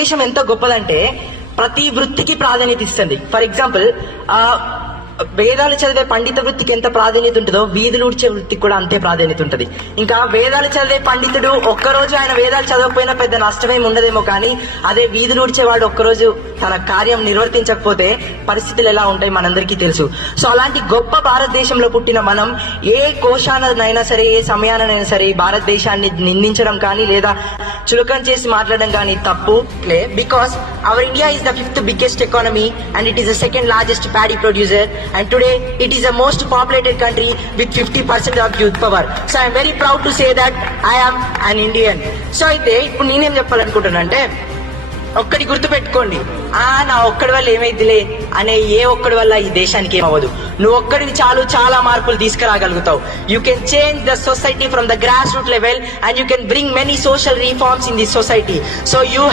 దేశం ఎంత గొప్పదంటే ప్రతి వృత్తికి ప్రాధాన్యత ఇస్తుంది. ఫర్ ఎగ్జాంపుల్ వేదాలు చదివే పండిత వృత్తికి ఎంత ప్రాధాన్యత ఉంటుందో వీధులు ఊడ్చే వృత్తికి కూడా అంతే ప్రాధాన్యత ఉంటుంది. ఇంకా వేదాలు చదివే పండితుడు ఒక్కరోజు ఆయన వేదాలు చదవకపోయినా పెద్ద నష్టమేమి ఉండదేమో, కానీ అదే వీధులు ఊడ్చేవాడు ఒక్కరోజు తన కార్యం నిర్వర్తించకపోతే పరిస్థితులు ఎలా ఉంటాయి మనందరికీ తెలుసు. సో అలాంటి గొప్ప భారతదేశంలో పుట్టిన మనం ఏ కోశానైనా సరే, ఏ సమయానైనా సరే భారతదేశాన్ని నిందించడం కానీ లేదా చులకన చేసి మాట్లాడడం కానీ తప్పు. Because our India is the 5th biggest economy and it is the 2nd largest paddy producer, and today it is the most populated country with 50% of youth power. So I am very proud to say that I am an Indian. So అయితే ఇప్పుడు నేనేం చెప్పాలనుకుంటున్నా అంటే, ఒక్కటి గుర్తుపెట్టుకోండి, నా ఒక్కడి వల్ల ఏమైందిలే అనే ఏ ఒక్కడి వల్ల ఈ దేశానికి ఏమవ్వదు. నువ్వు ఒక్కడివి చాలు, చాలా మార్పులు తీసుకురాగలుగుతావు. You can change the society from the grass root level and you can bring many social reforms in this society. So you